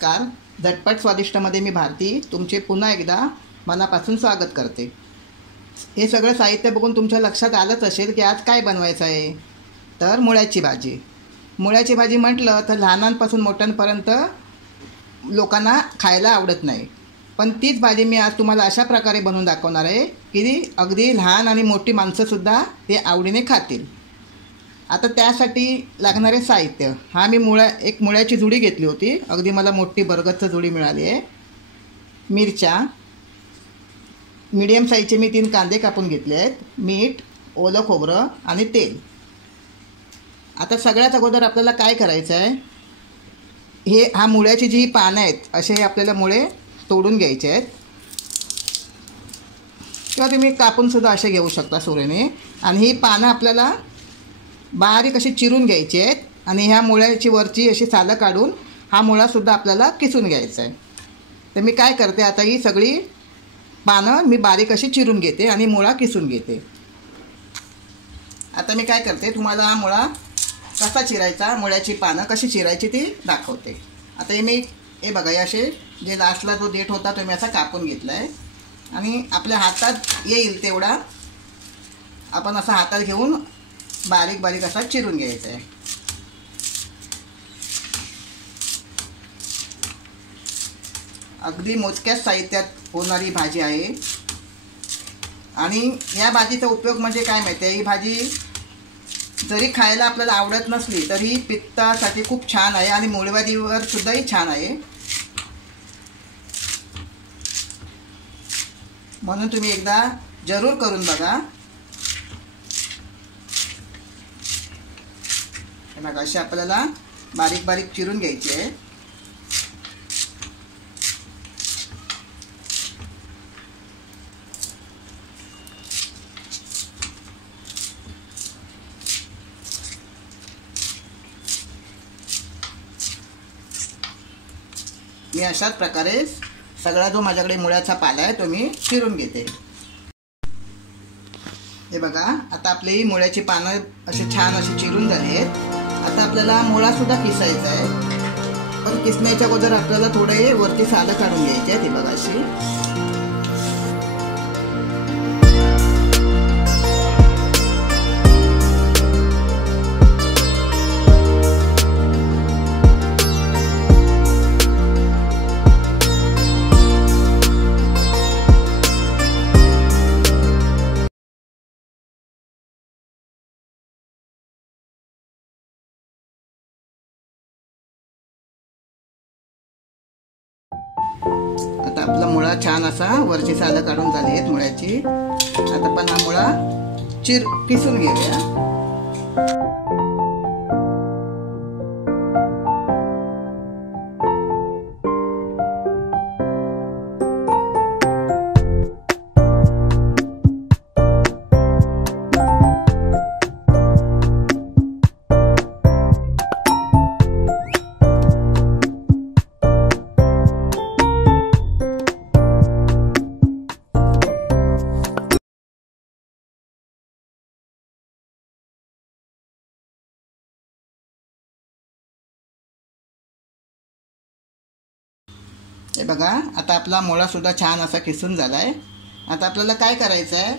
नमस्कार. झटपट स्वादिष्टमध्ये मी भारती तुमचे पुन्हा एकदा मनापासून स्वागत करते. हे सगळं साहित्य बघून तुमच्या लक्षात आलंच असेल की आज काय बनवायचं आहे. तर मुळ्याची भाजी. मुळ्याची भाजी म्हटलं तर लहानांपासून मोठ्यांपर्यंत लोकांना खायला आवडत नाही, पण तीच भाजी मी आज तुम्हाला अशा प्रकारे बनवून दाखवणार आहे की अगदी लहान आणि मोठी माणसंसुद्धा ते आवडीने खातील. आता त्यासाठी लागणारे साहित्य, हा मी एक मुळ्याची जुडी घेतली होती. अगदी मला मोठी बरगतचं जुडी मिळाली आहे. मिरच्या, मीडियम साईजचे मी 3 कांदे कापून घेतले आहेत. मीठ, ओलं खोबरं आणि तेल. आता सगळ्यात अगोदर आपल्याला काय करायचं आहे, हा मुळ्याची जी पानं आहेत असे हे आपल्याला मुळे तोडून घ्यायचे आहेत, किंवा तुम्ही कापूनसुद्धा असे घेऊ शकता सुरेने. आणि ही पानं आपल्याला बारीक अशी चिरून घ्यायची आहेत आणि ह्या मुळ्याची वरची अशी सालं काढून हा मुळासुद्धा आपल्याला किसून घ्यायचा आहे. तर मी काय करते, आता ही सगळी पानं मी बारीक अशी चिरून घेते आणि मुळा किसून घेते. आता मी काय करते, तुम्हाला हा मुळा कसा चिरायचा, मुळ्याची पानं कशी चिरायची ती दाखवते. आता हे बघा, हे असे जे लास्टला जो देठ होता तो मी असा कापून घेतला आहे आणि आपल्या हातात येईल तेवढा आपण असा हातात घेऊन बारीक बारीक असा चिरून घ्यायचा आहे. अगदी मोजक्याच साहित्यात होणारी भाजी आहे. आणि या भाजीचा उपयोग म्हणजे काय माहिती आहे, ही भाजी जरी खायला आपल्याला आवडत नसली तरी पित्तासाठी खूप छान आहे आणि मूळव्याधीवर सुद्धाही छान आहे. म्हणून तुम्ही एकदा जरूर करून बघा. बघा, अशी आपल्याला बारीक बारीक चिरून घ्यायची आहे. मी अशाच प्रकारे सगळा जो माझ्याकडे मुळ्याचा पाला आहे तो मी चिरून घेते. हे बघा, आता आपली ही मुळ्याची पानं अशी छान अशी चिरून झाली आहेत. आता आपल्याला मुळासुद्धा किसायचा आहे, पण किसण्याच्या अगोदर आपल्याला थोडे वरती सालं काढून घ्यायचे आहेत. हे बघा अशी. आता आपला मुळा छान असा वरची सालं काढून झाली आहेत मुळ्याची. आता पण हा मुळा किसून घेऊया. हे बघा, आता आपला मुळासुद्धा छान असा किसून झाला आहे. आता आपल्याला काय करायचं आहे,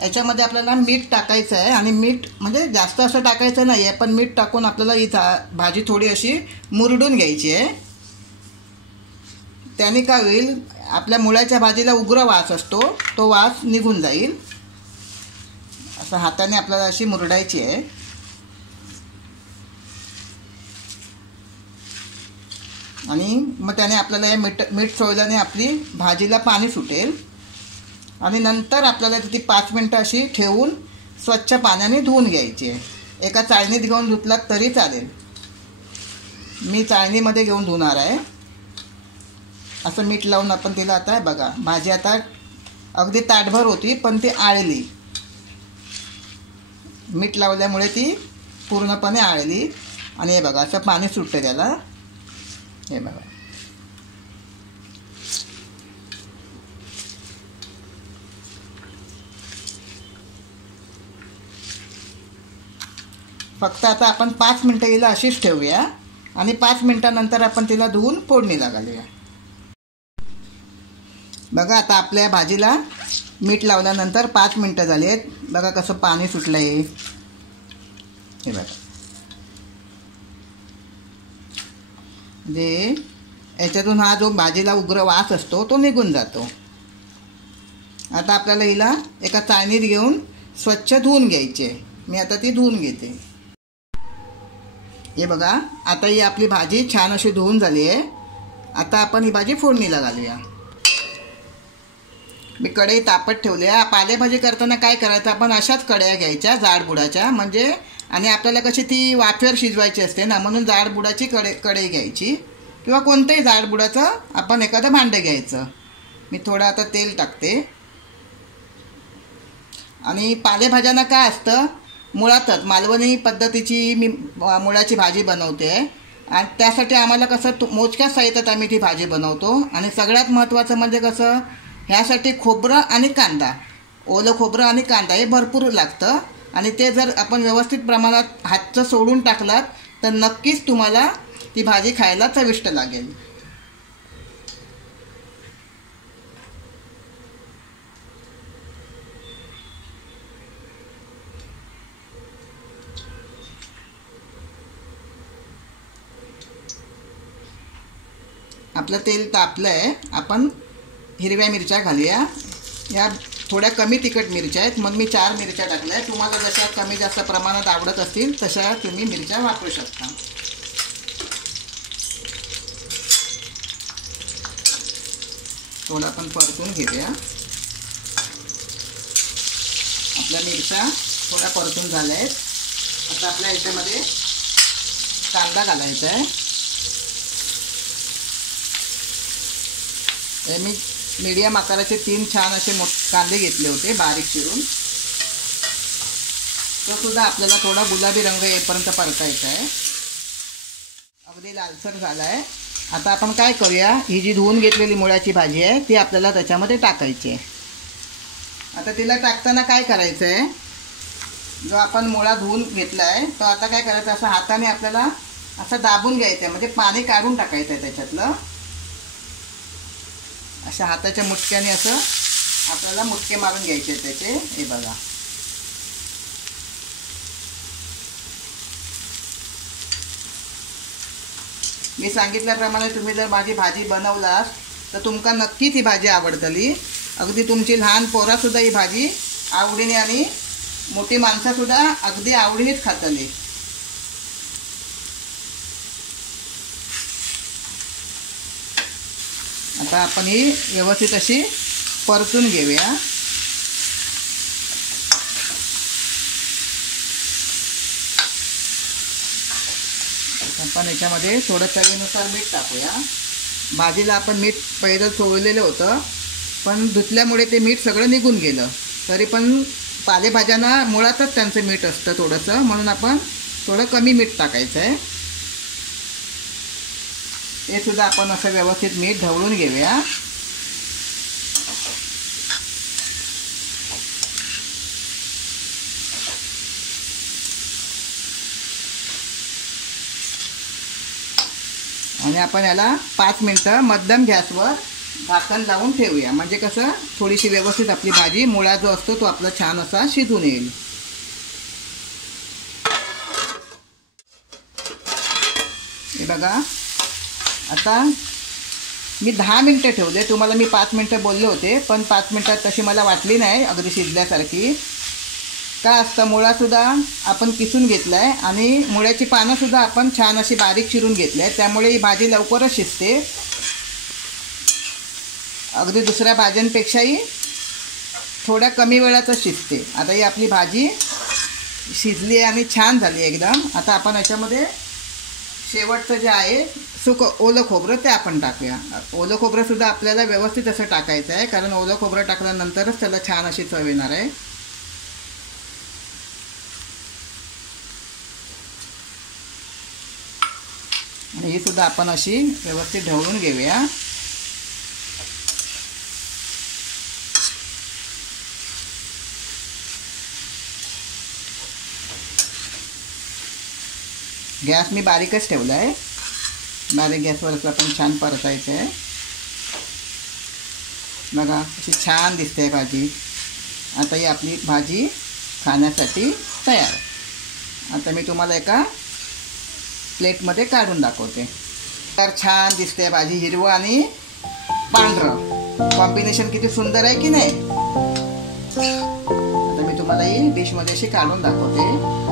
याच्यामध्ये आपल्याला मीठ टाकायचं आहे. आणि मीठ म्हणजे जास्त असं टाकायचं नाही आहे, पण मीठ टाकून आपल्याला ही भाजी थोडी अशी मुरडून घ्यायची आहे. त्याने काय होईल, आपल्या मुळ्याच्या भाजीला उग्र वास असतो, तो वास निघून जाईल. असं हाताने आपल्याला अशी मुरडायची आहे. आणि मग त्याने आपल्याला हे मीठ सोडल्याने आपली भाजीला पाणी सुटेल. आणि नंतर आपल्याला ती 5 मिनटं अशी ठेवून स्वच्छ पाण्याने धुवून घ्यायची आहे. एका चाळणीत घेऊन धुतलात तरी चालेल. मी चाळणीमध्ये घेऊन धुणार आहे. असं मीठ लावून आपण तिला, आता बघा भाजी आता अगदी ताटभर होती पण ती आळली. मीठ लावल्यामुळे ती पूर्णपणे आळली. आणि हे बघा असं पाणी सुटतं त्याला. हे बघा, फक्त आता आपण 5 मिनटं हिला अशीच ठेवूया. आणि 5 मिनटानंतर आपण तिला धुवून फोडणीला घालूया. बघा आता आपल्या भाजीला मीठ लावल्यानंतर 5 मिनटं झाली आहेत. बघा कसं पाणी सुटलं आहे. हे बघा, म्हणजे याच्यातून हा जो भाजीला उग्र वास असतो तो निघून जातो. आता आपल्याला हिला एका चाळणीत घेऊन स्वच्छ धुवून घ्यायची आहे. मी आता ती धुवून घेते. हे बघा, आता ही आपली भाजी छान अशी धुवून झाली आहे. आता आपण ही भाजी फोडणीला घालूया. मी कढई तापत ठेवली आहे. पालेभाजी करताना काय करायचं, आपण अशाच कढया घ्यायच्या जाडबुडाच्या, म्हणजे आणि आपल्याला कशी ती वाफेवर शिजवायची असते ना, म्हणून जाडबुडाची कढई घ्यायची किंवा कोणत्याही जाडबुडाचं आपण एखादं भांडं घ्यायचं. मी थोडं आता तेल टाकते. आणि पालेभाज्यांना काय असतं, मुळातच मालवणी पद्धतीची मी मुळाची भाजी बनवते आणि त्यासाठी आम्हाला कसं मोजक्या साहित्यात आम्ही ती भाजी बनवतो. आणि सगळ्यात महत्त्वाचं म्हणजे कसं, ह्यासाठी खोबरं आणि कांदा, ओलं खोबरं आणि कांदा हे भरपूर लागतं. आणि ते जर आपण व्यवस्थित प्रमाणात हातचं सोडून टाकलात तर नक्कीच तुम्हाला ती भाजी खायला चविष्ट लागेल. आपलं तेल तापलं आहे. आपण हिरव्या मिरच्या घालूया. या थोड्या कमी तिखट मिरच्या आहेत, मग मी 4 मिरच्या टाकल्या. तुम्हाला जशा कमी जास्त प्रमाणात आवडत असतील तशा तुम्ही मिरच्या वापरू शकता. थोडं आपण परतून घेऊया. आपल्या मिरच्या थोड्या परतून झाल्या आहेत. आता आपल्या याच्यामध्ये कांदा घालायचा आहे. मी मीडियम आकाराचे 3 छान असे कांदे घेतले होते बारीक चिरून. तो सुद्धा आपल्याला थोडा गुलाबी रंग येईपर्यंत परतायचा आहे. अगदी लालसर झाला आहे. आता आपण काय करूया, ही जी धुवून घेतलेली मुळ्याची भाजी आहे ती आपल्याला त्याच्यामध्ये टाकायची आहे. आता तिला टाकताना काय करायचं आहे, जो आपण मुळा धुवून घेतला आहे तो आता काय करायचं, असं हाताने आपल्याला असं दाबून घ्यायचं आहे, म्हणजे पाणी काढून टाकायचं आहे त्याच्यातलं. अशा हाताच्या मुटक्याने असं आपल्याला मुटके मारून घ्यायचे त्याचे. हे बघा, मी सांगितल्याप्रमाणे तुम्ही जर माझी भाजी बनवलात तर तुमका नक्कीच ही भाजी आवडतली. अगदी तुमची लहान पोरासुद्धा ही भाजी आवडीने आणि मोठी माणसासुद्धा अगदी आवडीनेच खातली. आता आपण ही व्यवस्थित अशी परतून घेऊया. आपण याच्यामध्ये थोडं चवीनुसार मीठ टाकूया. भाजीला आपण मीठ पहिलं चोळलेलं होतं, पण धुतल्यामुळे ते मीठ सगळं निघून गेलं. तरी पण पालेभाज्यांना मुळातच त्यांचं मीठ असतं थोडंसं, म्हणून आपण थोडं कमी मीठ टाकायचं आहे. हे सुद्धा आपण असं व्यवस्थित मीठ ढवळून घेऊया. आणि आपण याला 5 मिनटं मध्यम गॅसवर झाकण लावून ठेवूया, म्हणजे कसं थोडीशी व्यवस्थित आपली भाजी मुळा जो असतो तो आपला छान असा शिजून येईल. हे बघा, आता मी 10 मिनटं ठेवले. तुम्हाला मी 5 मिनटं बोलले होते, पण 5 मिनटात तशी मला वाटली नाही अगदी शिजल्यासारखी. काय असतं, मुळासुद्धा आपण किसून घेतला आहे आणि मुळ्याची पानंसुद्धा आपण छान अशी बारीक चिरून घेतली आहे, त्यामुळे ही भाजी लवकरच शिजते. अगदी दुसऱ्या भाज्यांपेक्षाही थोड्या कमी वेळातच शिजते. आता ही आपली भाजी शिजली आहे आणि छान झाली एकदम. आता आपण याच्यामध्ये शेवटचं जे आहे ओलं खोबरं ते आपण टाकूया. ओलं खोबरंसुद्धा आपल्याला व्यवस्थित असं टाकायचं आहे, कारण ओलं खोबरं टाकल्यानंतरच त्याला छान अशी चव येणार आहे. आणि ही सुद्धा आपण अशी व्यवस्थित ढवळून घेऊया. गॅस मी बारीकच ठेवला आहे. बारीक गॅसवरच आपण छान परतायचं आहे. बघा अशी छान दिसते भाजी. आता ही आपली भाजी खाण्यासाठी तयार. आता मी तुम्हाला एका प्लेटमध्ये काढून दाखवते. तर छान दिसते भाजी, हिरवं आणि पांढरं कॉम्बिनेशन किती सुंदर आहे की नाही. आता मी तुम्हाला ही डिशमध्ये अशी काढून दाखवते.